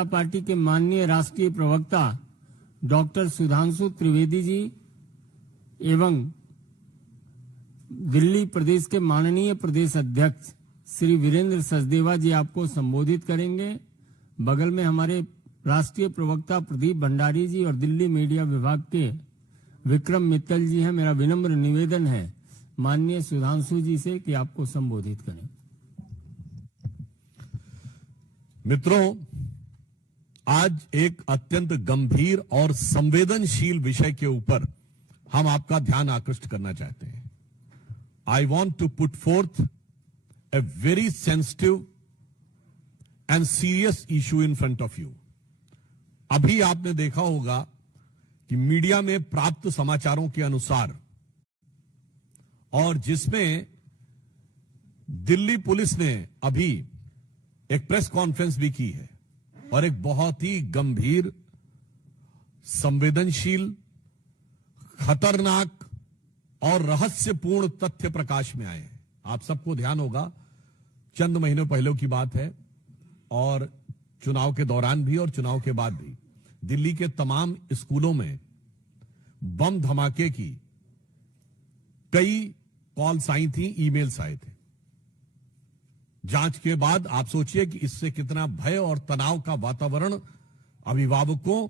जनता party के माननीय राष्ट्रीय प्रवक्ता डॉक्टर सुधांशु त्रिवेदी जी एवं दिल्ली प्रदेश के माननीय प्रदेश अध्यक्ष श्री वीरेंद्र सचदेवा जी आपको संबोधित करेंगे। बगल में हमारे राष्ट्रीय प्रवक्ता प्रदीप भंडारी जी और दिल्ली मीडिया विभाग के विक्रम मित्तल जी हैं। मेरा विनम्र निवेदन है माननीय सुधांशु जी से कि आपको संबोधित करें। मित्रों, आज एक अत्यंत गंभीर और संवेदनशील विषय के ऊपर हम आपका ध्यान आकृष्ट करना चाहते हैं। I want to put forth a very sensitive and serious issue in front of you. अभी आपने देखा होगा कि मीडिया में प्राप्त समाचारों के अनुसार और जिसमें दिल्ली पुलिस ने अभी एक प्रेस कॉन्फ्रेंस भी की है और एक बहुत ही गंभीर, संवेदनशील, खतरनाक और रहस्यपूर्ण तथ्य प्रकाश में आए हैं। आप सबको ध्यान होगा, चंद महीनों पहले की बात है और चुनाव के दौरान भी और चुनाव के बाद भी दिल्ली के तमाम स्कूलों में बम धमाके की कई कॉल्स आई थी, ईमेल्स आए थे। जांच के बाद आप सोचिए कि इससे कितना भय और तनाव का वातावरण अभिभावकों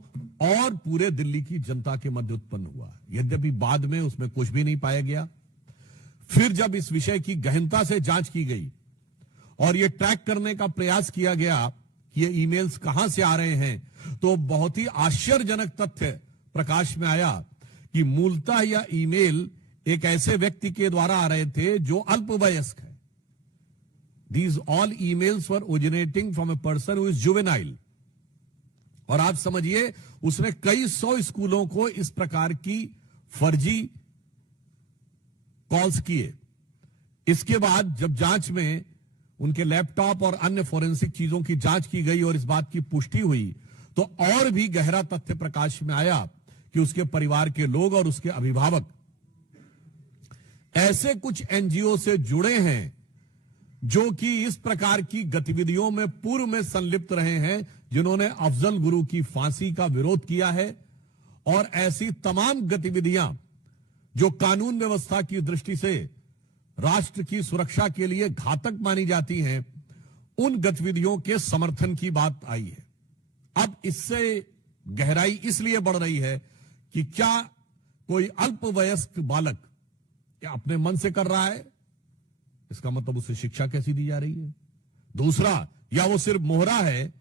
और पूरे दिल्ली की जनता के मध्य उत्पन्न हुआ। यद्यपि बाद में उसमें कुछ भी नहीं पाया गया। फिर जब इस विषय की गहनता से जांच की गई और यह ट्रैक करने का प्रयास किया गया कि ये ईमेल्स कहां से आ रहे हैं, तो बहुत ही आश्चर्यजनक तथ्य प्रकाश में आया कि मूलतः यह ईमेल एक ऐसे व्यक्ति के द्वारा आ रहे थे जो अल्पवयस्क है। These all emails were originating from a person who is juvenile. और आप समझिए उसने कई 100 स्कूलों को इस प्रकार की फर्जी कॉल्स किए। इसके बाद जब जांच में उनके लैपटॉप और अन्य फोरेंसिक चीजों की जांच की गई और इस बात की पुष्टि हुई, तो और भी गहरा तथ्य प्रकाश में आया कि उसके परिवार के लोग और उसके अभिभावक ऐसे कुछ एनजीओ से जुड़े हैं जो कि इस प्रकार की गतिविधियों में पूर्व में संलिप्त रहे हैं, जिन्होंने अफजल गुरु की फांसी का विरोध किया है। और ऐसी तमाम गतिविधियां जो कानून व्यवस्था की दृष्टि से राष्ट्र की सुरक्षा के लिए घातक मानी जाती हैं, उन गतिविधियों के समर्थन की बात आई है। अब इससे गहराई इसलिए बढ़ रही है कि क्या कोई अल्पवयस्क बालक क्या अपने मन से कर रहा है, इसका मतलब उसे शिक्षा कैसी दी जा रही है। दूसरा, या वो सिर्फ मोहरा है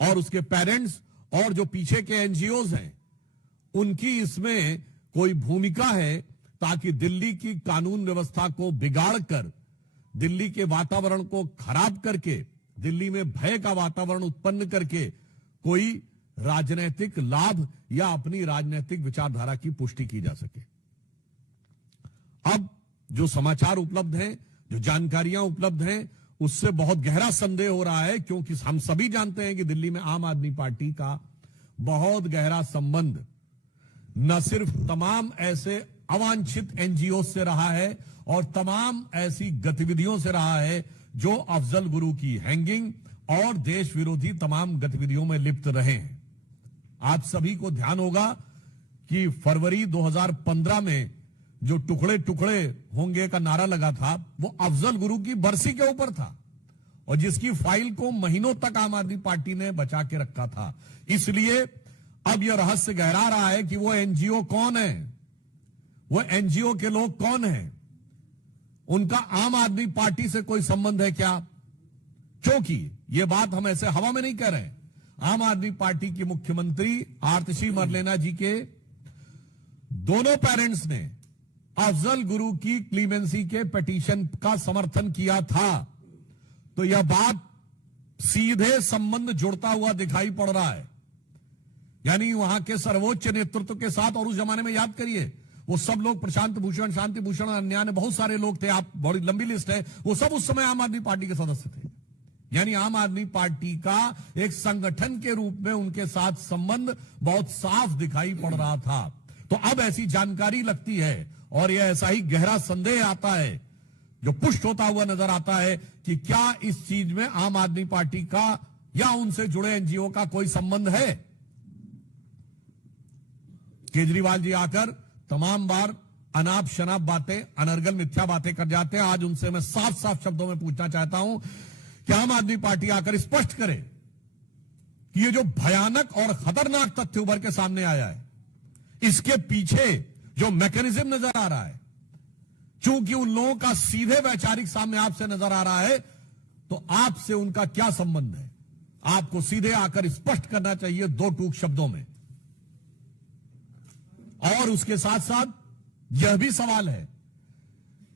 और उसके पेरेंट्स और जो पीछे के एनजीओज हैं उनकी इसमें कोई भूमिका है ताकि दिल्ली की कानून व्यवस्था को बिगाड़कर, दिल्ली के वातावरण को खराब करके, दिल्ली में भय का वातावरण उत्पन्न करके कोई राजनीतिक लाभ या अपनी राजनीतिक विचारधारा की पुष्टि की जा सके। अब जो समाचार उपलब्ध हैं, जो जानकारियां उपलब्ध हैं, उससे बहुत गहरा संदेह हो रहा है, क्योंकि हम सभी जानते हैं कि दिल्ली में आम आदमी पार्टी का बहुत गहरा संबंध न सिर्फ तमाम ऐसे अवांछित एनजीओ से रहा है और तमाम ऐसी गतिविधियों से रहा है जो अफजल गुरु की हैंगिंग और देश विरोधी तमाम गतिविधियों में लिप्त रहे हैं। आप सभी को ध्यान होगा कि फरवरी 2015 में जो टुकड़े टुकड़े होंगे का नारा लगा था, वो अफजल गुरु की बरसी के ऊपर था और जिसकी फाइल को महीनों तक आम आदमी पार्टी ने बचा के रखा था। इसलिए अब यह रहस्य गहरा रहा है कि वो एनजीओ कौन है, वो एनजीओ के लोग कौन हैं, उनका आम आदमी पार्टी से कोई संबंध है क्या। क्योंकि यह बात हम ऐसे हवा में नहीं कह रहे। आम आदमी पार्टी की मुख्यमंत्री आरती मरलेना जी के दोनों पेरेंट्स ने अफजल गुरु की क्लीमेंसी के पिटीशन का समर्थन किया था, तो यह बात सीधे संबंध जुड़ता हुआ दिखाई पड़ रहा है। यानी वहां के सर्वोच्च नेतृत्व के साथ, और उस जमाने में याद करिए वो सब लोग, प्रशांत भूषण, शांति भूषण, अन्य बहुत सारे लोग थे, आप बड़ी लंबी लिस्ट है, वो सब उस समय आम आदमी पार्टी के सदस्य थे। यानी आम आदमी पार्टी का एक संगठन के रूप में उनके साथ संबंध बहुत साफ दिखाई पड़ रहा था। तो अब ऐसी जानकारी लगती है और यह ऐसा ही गहरा संदेह आता है जो पुष्ट होता हुआ नजर आता है कि क्या इस चीज में आम आदमी पार्टी का या उनसे जुड़े एनजीओ का कोई संबंध है? केजरीवाल जी आकर तमाम बार अनाप शनाप बातें, अनर्गल मिथ्या बातें कर जाते हैं। आज उनसे मैं साफ साफ शब्दों में पूछना चाहता हूं कि आम आदमी पार्टी आकर स्पष्ट करे कि ये जो भयानक और खतरनाक तथ्य उभर के सामने आया है, इसके पीछे जो मैकेनिज्म नजर आ रहा है, चूंकि उन लोगों का सीधे वैचारिक सामने आपसे नजर आ रहा है, तो आपसे उनका क्या संबंध है? आपको सीधे आकर स्पष्ट करना चाहिए दो टूक शब्दों में। और उसके साथ साथ यह भी सवाल है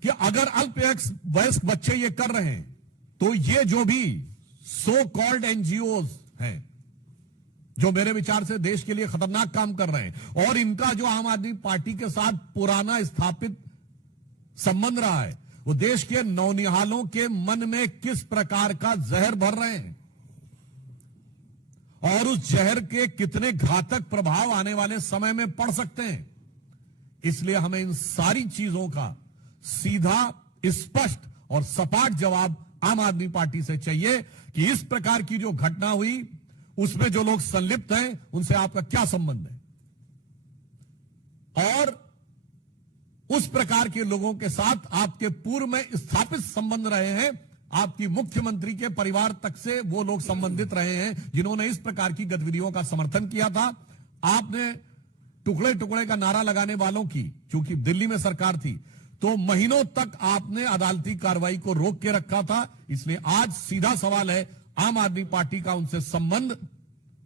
कि अगर अल्पवयस्क बच्चे ये कर रहे हैं, तो ये जो भी सो कॉल्ड एनजीओज हैं, जो मेरे विचार से देश के लिए खतरनाक काम कर रहे हैं, और इनका जो आम आदमी पार्टी के साथ पुराना स्थापित संबंध रहा है, वो देश के नौनिहालों के मन में किस प्रकार का जहर भर रहे हैं और उस जहर के कितने घातक प्रभाव आने वाले समय में पड़ सकते हैं। इसलिए हमें इन सारी चीजों का सीधा, स्पष्ट और सपाट जवाब आम आदमी पार्टी से चाहिए कि इस प्रकार की जो घटना हुई, उसमें जो लोग संलिप्त हैं, उनसे आपका क्या संबंध है, और उस प्रकार के लोगों के साथ आपके पूर्व में स्थापित संबंध रहे हैं, आपकी मुख्यमंत्री के परिवार तक से वो लोग संबंधित रहे हैं जिन्होंने इस प्रकार की गतिविधियों का समर्थन किया था। आपने टुकड़े टुकड़े का नारा लगाने वालों की, क्योंकि दिल्ली में सरकार थी, तो महीनों तक आपने अदालती कार्रवाई को रोक के रखा था। इसलिए आज सीधा सवाल है, आम आदमी पार्टी का उनसे संबंध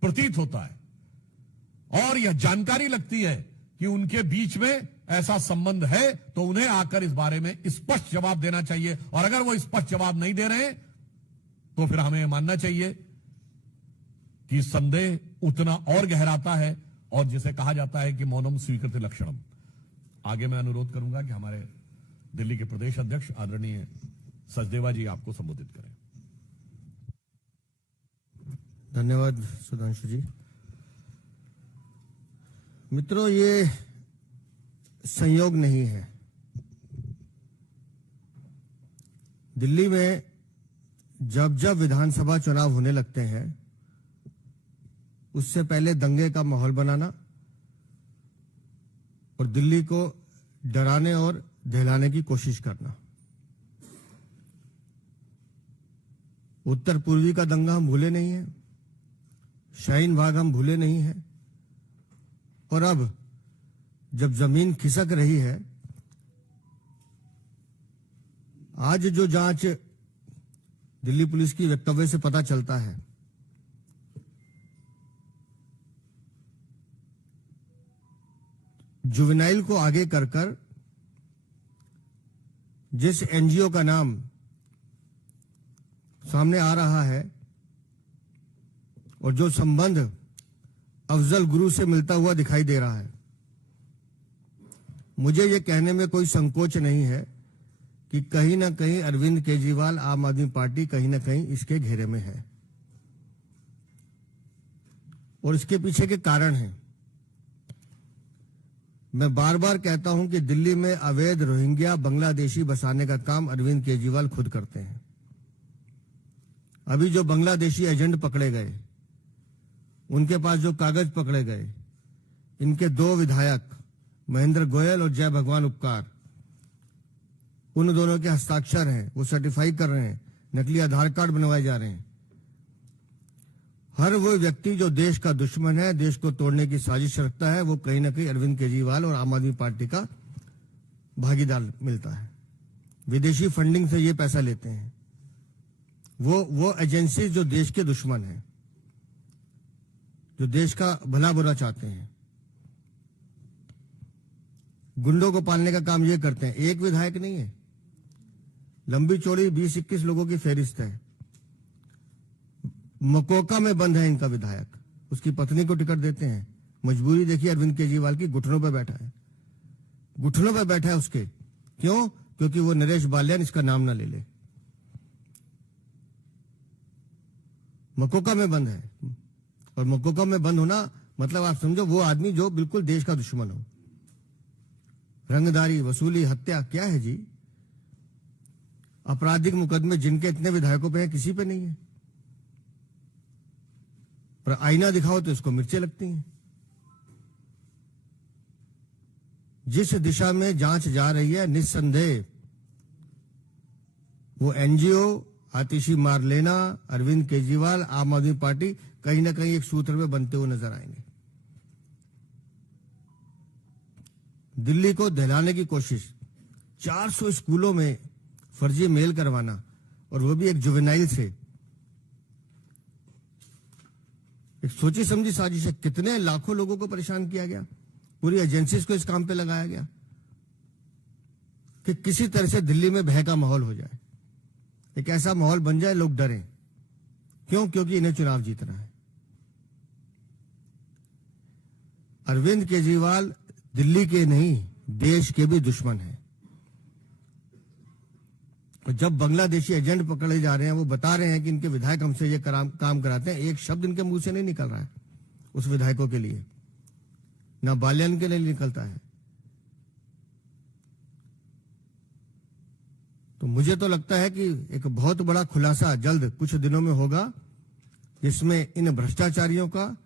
प्रतीत होता है और यह जानकारी लगती है कि उनके बीच में ऐसा संबंध है, तो उन्हें आकर इस बारे में स्पष्ट जवाब देना चाहिए। और अगर वो स्पष्ट जवाब नहीं दे रहे, तो फिर हमें मानना चाहिए कि संदेह उतना और गहराता है, और जिसे कहा जाता है कि मौनम स्वीकृति लक्षणम। आगे मैं अनुरोध करूंगा कि हमारे दिल्ली के प्रदेश अध्यक्ष आदरणीय सचदेवा जी आपको संबोधित करें। धन्यवाद सुधांशु जी। मित्रों, ये संयोग नहीं है। दिल्ली में जब जब विधानसभा चुनाव होने लगते हैं, उससे पहले दंगे का माहौल बनाना और दिल्ली को डराने और दहलाने की कोशिश करना। उत्तर पूर्वी का दंगा हम भूले नहीं हैं, शाहीन बाग हम भूले नहीं हैं, और अब जब जमीन खिसक रही है, आज जो जांच दिल्ली पुलिस की वक्तव्य से पता चलता है, जुवेनाइल को आगे कर जिस एनजीओ का नाम सामने आ रहा है और जो संबंध अफजल गुरु से मिलता हुआ दिखाई दे रहा है, मुझे ये कहने में कोई संकोच नहीं है कि कहीं ना कहीं अरविंद केजरीवाल, आम आदमी पार्टी कहीं ना कहीं इसके घेरे में है, और इसके पीछे के कारण हैं। मैं बार बार कहता हूं कि दिल्ली में अवैध रोहिंग्या बांग्लादेशी बसाने का काम अरविंद केजरीवाल खुद करते हैं। अभी जो बांग्लादेशी एजेंट पकड़े गए, उनके पास जो कागज पकड़े गए, इनके दो विधायक महेंद्र गोयल और जय भगवान उपकार, उन दोनों के हस्ताक्षर हैं, वो सर्टिफाई कर रहे हैं, नकली आधार कार्ड बनवाए जा रहे हैं। हर वो व्यक्ति जो देश का दुश्मन है, देश को तोड़ने की साजिश रखता है, वो कहीं ना कहीं अरविंद केजरीवाल और आम आदमी पार्टी का भागीदार मिलता है। विदेशी फंडिंग से ये पैसा लेते हैं वो एजेंसी जो देश के दुश्मन है, जो देश का भला बुरा चाहते हैं, गुंडों को पालने का काम ये करते हैं। एक विधायक नहीं है, लंबी चौड़ी 20-21 लोगों की फेरिस्त है। मकोका में बंद है इनका विधायक, उसकी पत्नी को टिकट देते हैं। मजबूरी देखिए अरविंद केजरीवाल की, घुटनों पर बैठा है, घुटनों पर बैठा है उसके। क्यों? क्योंकि वो नरेश बाल्यान इसका नाम ना ले ले। मकोका में बंद है, और मकोका में बंद होना मतलब आप समझो वो आदमी जो बिल्कुल देश का दुश्मन हो। रंगदारी, वसूली, हत्या, क्या है जी? आपराधिक मुकदमे जिनके इतने विधायकों पे हैं, किसी पे नहीं है। पर आईना दिखाओ तो इसको मिर्चें लगती हैं। जिस दिशा में जांच जा रही है, निस्संदेह वो एनजीओ, आतिशी मार लेना, अरविंद केजरीवाल, आम आदमी पार्टी कहीं ना कहीं एक सूत्र में बनते हुए नजर आएंगे। दिल्ली को दहलाने की कोशिश, 400 स्कूलों में फर्जी मेल करवाना, और वो भी एक जुवेनाइल से, एक सोची समझी साजिश है। कितने लाखों लोगों को परेशान किया गया, पूरी एजेंसीज को इस काम पे लगाया गया कि किसी तरह से दिल्ली में भय का माहौल हो जाए, एक ऐसा माहौल बन जाए लोग डरें। क्यों? क्योंकि इन्हें चुनाव जीतना है। अरविंद केजरीवाल दिल्ली के नहीं, देश के भी दुश्मन हैं। और जब बांग्लादेशी एजेंट पकड़े जा रहे हैं, वो बता रहे हैं कि इनके विधायक हमसे ये काम कराते हैं, एक शब्द इनके मुंह से नहीं निकल रहा है उस विधायकों के लिए, ना बाल्यान के लिए निकलता है। तो मुझे तो लगता है कि एक बहुत बड़ा खुलासा जल्द कुछ दिनों में होगा, जिसमें इन भ्रष्टाचारियों का,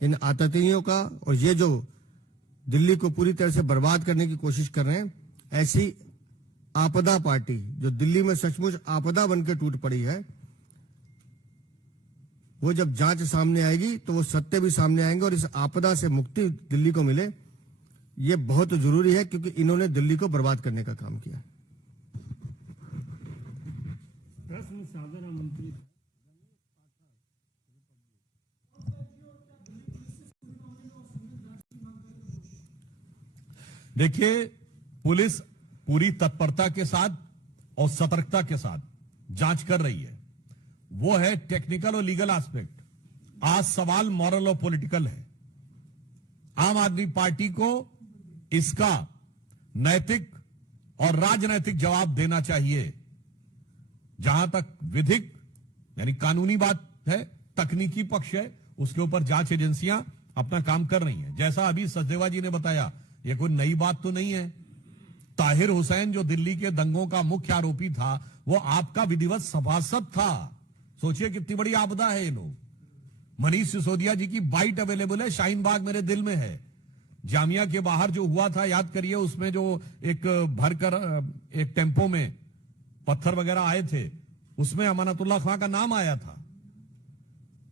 इन आततियों का, और ये जो दिल्ली को पूरी तरह से बर्बाद करने की कोशिश कर रहे हैं, ऐसी आपदा पार्टी जो दिल्ली में सचमुच आपदा बनकर टूट पड़ी है, वो जब जांच सामने आएगी तो वो सत्य भी सामने आएंगे, और इस आपदा से मुक्ति दिल्ली को मिले, ये बहुत जरूरी है, क्योंकि इन्होंने दिल्ली को बर्बाद करने का काम किया। प्रश्न साधारण मंत्री देखिए, पुलिस पूरी तत्परता के साथ और सतर्कता के साथ जांच कर रही है। वो है टेक्निकल और लीगल एस्पेक्ट। आज सवाल मॉरल और पॉलिटिकल है। आम आदमी पार्टी को इसका नैतिक और राजनैतिक जवाब देना चाहिए। जहां तक विधिक यानी कानूनी बात है, तकनीकी पक्ष है, उसके ऊपर जांच एजेंसियां अपना काम कर रही हैं। जैसा अभी सचदेवा जी ने बताया, यह कोई नई बात तो नहीं है। ताहिर हुसैन जो दिल्ली के दंगों का मुख्य आरोपी था, वो आपका विधिवत सभासद था। सोचिए कितनी बड़ी आपदा है ये लोग। मनीष सिसोदिया जी की बाइट अवेलेबल है, शाहीन बाग मेरे दिल में है। जामिया के बाहर जो हुआ था, याद करिए, उसमें जो एक भरकर एक टेम्पो में पत्थर वगैरह आए थे, उसमें अमानतुल्लाह खां का नाम आया था।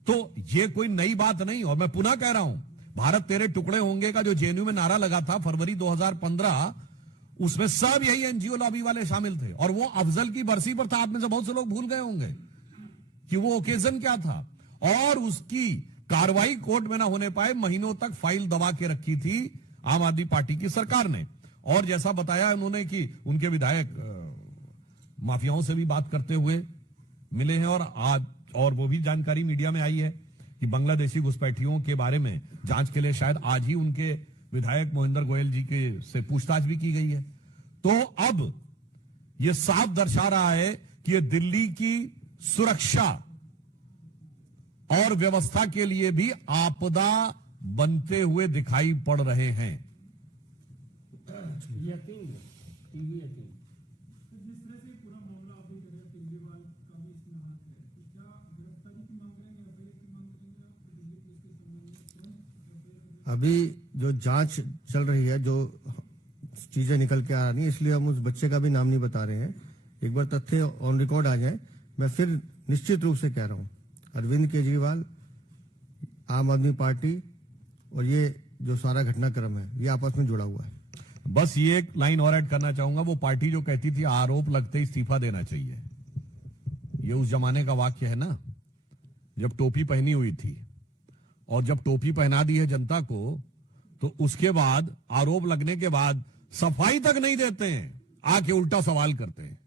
तो ये कोई नई बात नहीं। और मैं पुनः कह रहा हूं, भारत तेरे टुकड़े होंगे का जो जेएनयू में नारा लगा था फरवरी 2015, उसमें सब यही एनजीओ लॉबी वाले शामिल थे। और वो अफजल की बरसी पर था। आप में से बहुत से लोग भूल गए होंगे कि वो ओकेजन क्या था। और उसकी कार्रवाई कोर्ट में ना होने पाए, महीनों तक फाइल दबा के रखी थी आम आदमी पार्टी की सरकार ने। और जैसा बताया उन्होंने कि उनके विधायक माफियाओं से भी बात करते हुए मिले हैं। और आज और वो भी जानकारी मीडिया में आई है कि बांग्लादेशी घुसपैठियों के बारे में जांच के लिए शायद आज ही उनके विधायक मोहिंदर गोयल जी के से पूछताछ भी की गई है। तो अब यह साफ दर्शा रहा है कि ये दिल्ली की सुरक्षा और व्यवस्था के लिए भी आपदा बनते हुए दिखाई पड़ रहे हैं। यकीन टीवी यकीन अभी जो जांच चल रही है, जो चीजें निकल के आ रही है, इसलिए हम उस बच्चे का भी नाम नहीं बता रहे हैं। एक बार तथ्य ऑन रिकॉर्ड आ जाए, मैं फिर निश्चित रूप से कह रहा हूं, अरविंद केजरीवाल, आम आदमी पार्टी और ये जो सारा घटनाक्रम है, ये आपस में जुड़ा हुआ है। बस ये एक लाइन और ऐड करना चाहूंगा। वो पार्टी जो कहती थी आरोप लगते ही इस्तीफा देना चाहिए, ये उस जमाने का वाक्य है ना, जब टोपी पहनी हुई थी। और जब टोपी पहना दी है जनता को, तो उसके बाद आरोप लगने के बाद सफाई तक नहीं देते हैं, आके उल्टा सवाल करते हैं।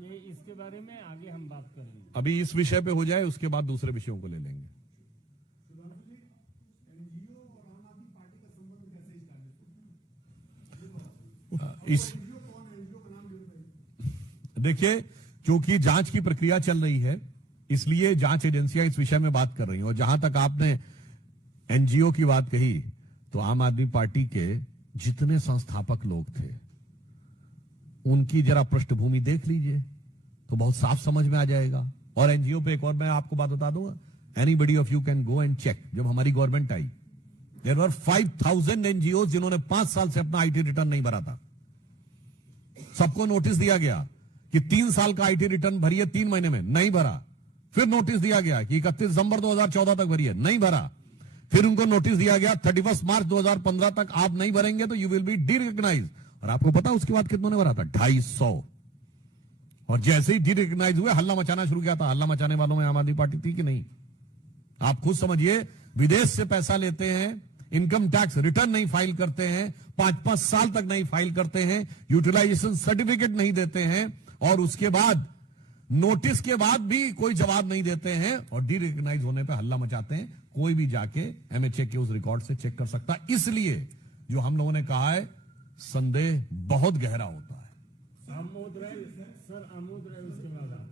ये इसके बारे में आगे हम बात करेंगे। अभी इस विषय पे हो जाए, उसके बाद दूसरे विषयों को ले लेंगे। इस देखिए, क्योंकि जांच की प्रक्रिया चल रही है, इसलिए जांच एजेंसियां इस विषय में बात कर रही हैं। और जहां तक आपने एनजीओ की बात कही, तो आम आदमी पार्टी के जितने संस्थापक लोग थे उनकी जरा पृष्ठभूमि देख लीजिए तो बहुत साफ समझ में आ जाएगा। और एनजीओ पे एक और मैं आपको बात बता दूंगा, anybody of you can go and check. जब हमारी government I there were 5000 NGO जिन्होंने 5 साल से अपना आईटी रिटर्न नहीं भरा था। सबको नोटिस दिया गया कि 3 साल का आईटी रिटर्न भरिए, 3 महीने में नहीं भरा। फिर नोटिस दिया गया कि 31 दिसंबर 2014 तक भरिए, नहीं भरा। फिर उनको नोटिस दिया गया 31 मार्च 2015 तक आप नहीं भरेंगे तो यू विल बी डी-रिकॉग्नाइज्ड। और आपको पता उसके बाद कितनों ने भरा था? 250। और जैसे ही डी-रिकॉग्नाइज हुए हल्ला मचाना शुरू किया था। हल्ला मचाने वालों में आम आदमी पार्टी थी कि नहीं? आप खुद समझिए, विदेश से पैसा लेते हैं, इनकम टैक्स रिटर्न नहीं फाइल करते हैं, 5-5 साल तक नहीं फाइल करते हैं, यूटिलाइजेशन सर्टिफिकेट नहीं देते हैं, और उसके बाद नोटिस के बाद भी कोई जवाब नहीं देते हैं और डी-रिकॉग्नाइज होने पे हल्ला मचाते हैं। कोई भी जाके एमएचए के उस रिकॉर्ड से चेक कर सकता है। इसलिए जो हम लोगों ने कहा है, संदेह बहुत गहरा होता है। आमोद रहे सर, आमोद रहे उसके बाद आप।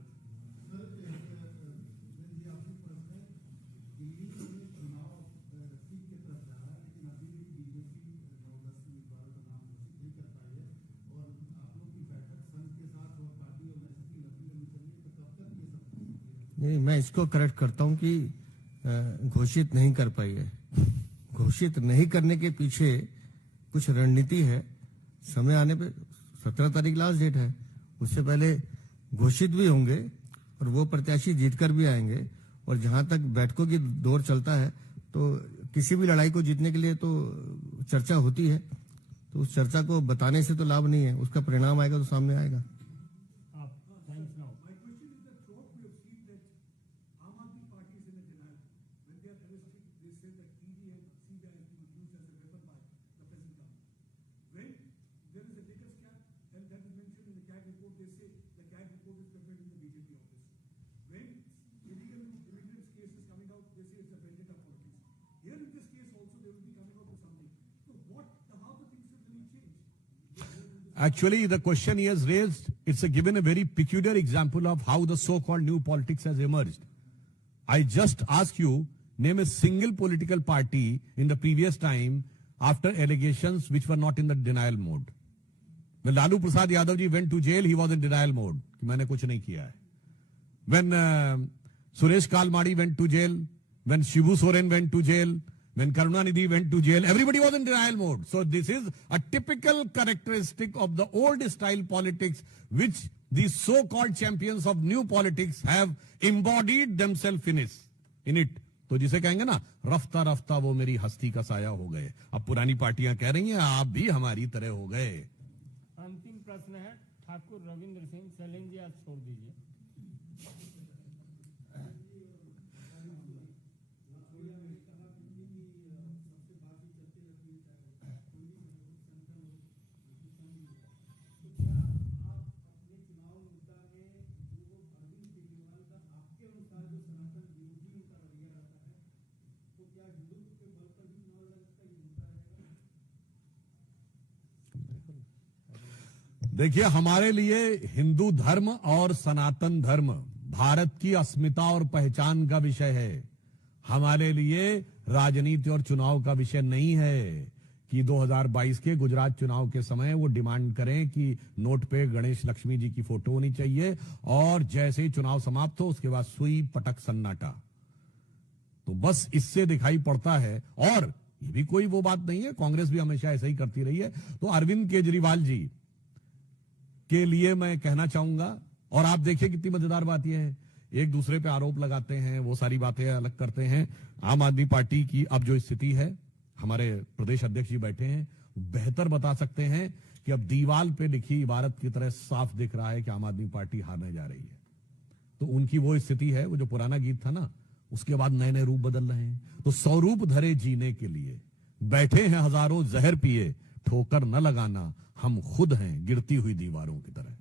नहीं, मैं इसको करेक्ट करता हूं कि घोषित नहीं कर पाई है। घोषित नहीं करने के पीछे कुछ रणनीति है। समय आने पे 17 तारीख लास्ट डेट है, उससे पहले घोषित भी होंगे और वो प्रत्याशी जीतकर भी आएंगे। और जहां तक बैठकों की दौर चलता है तो किसी भी लड़ाई को जीतने के लिए तो चर्चा होती है, तो उस चर्चा को बताने से तो लाभ नहीं है, उसका परिणाम आएगा तो सामने आएगा। Actually, the question he has raised, it's given a very peculiar example of how the so-called new politics has emerged. I just ask you, name a single political party in the previous time after allegations which were not in the denial mode. When Lalu Prasad Yadav ji went to jail, he was in denial mode. कि मैंने कुछ नहीं किया है. When Suresh Kalmadi went to jail, when Shibu Soren went to jail, when Karunanidhi went to jail, everybody was in denial mode. So this is a typical characteristic of the old style politics which these so-called champions of new politics have embodied themselves in it. तो जिसे कहेंगे ना, रफ्ता रफ्ता वो मेरी हस्ती का साया हो गए। अब पुरानी पार्टियां कह रही हैं आप भी हमारी तरह हो गए। अंतिम प्रश्न है ठाकुर रविंद्र सिंह सैलेन जी, आप छोड़ दीजिए। देखिए, हमारे लिए हिंदू धर्म और सनातन धर्म भारत की अस्मिता और पहचान का विषय है। हमारे लिए राजनीति और चुनाव का विषय नहीं है कि 2022 के गुजरात चुनाव के समय वो डिमांड करें कि नोट पे गणेश लक्ष्मी जी की फोटो होनी चाहिए और जैसे ही चुनाव समाप्त हो उसके बाद सुई पटक सन्नाटा। तो बस इससे दिखाई पड़ता है, और ये भी कोई वो बात नहीं है, कांग्रेस भी हमेशा ऐसा ही करती रही है। तो अरविंद केजरीवाल जी के लिए मैं कहना चाहूंगा, और आप देखिए कितनी मजेदार बात यह है, एक दूसरे पे आरोप लगाते हैं, वो सारी बातें अलग करते हैं। आम आदमी पार्टी की अब जो स्थिति है, हमारे प्रदेश अध्यक्ष जी बैठे हैं, बेहतर बता सकते हैं कि अब दीवार पे लिखी इबारत की तरह साफ दिख रहा है कि आम आदमी पार्टी हारने जा रही है। तो उनकी वो स्थिति है, वो जो पुराना गीत था ना, उसके बाद नए नए रूप बदल रहे हैं। तो स्वरूप धरे जीने के लिए बैठे हैं हजारों जहर पिए, ठोकर न लगाना हम खुद हैं गिरती हुई दीवारों की तरह।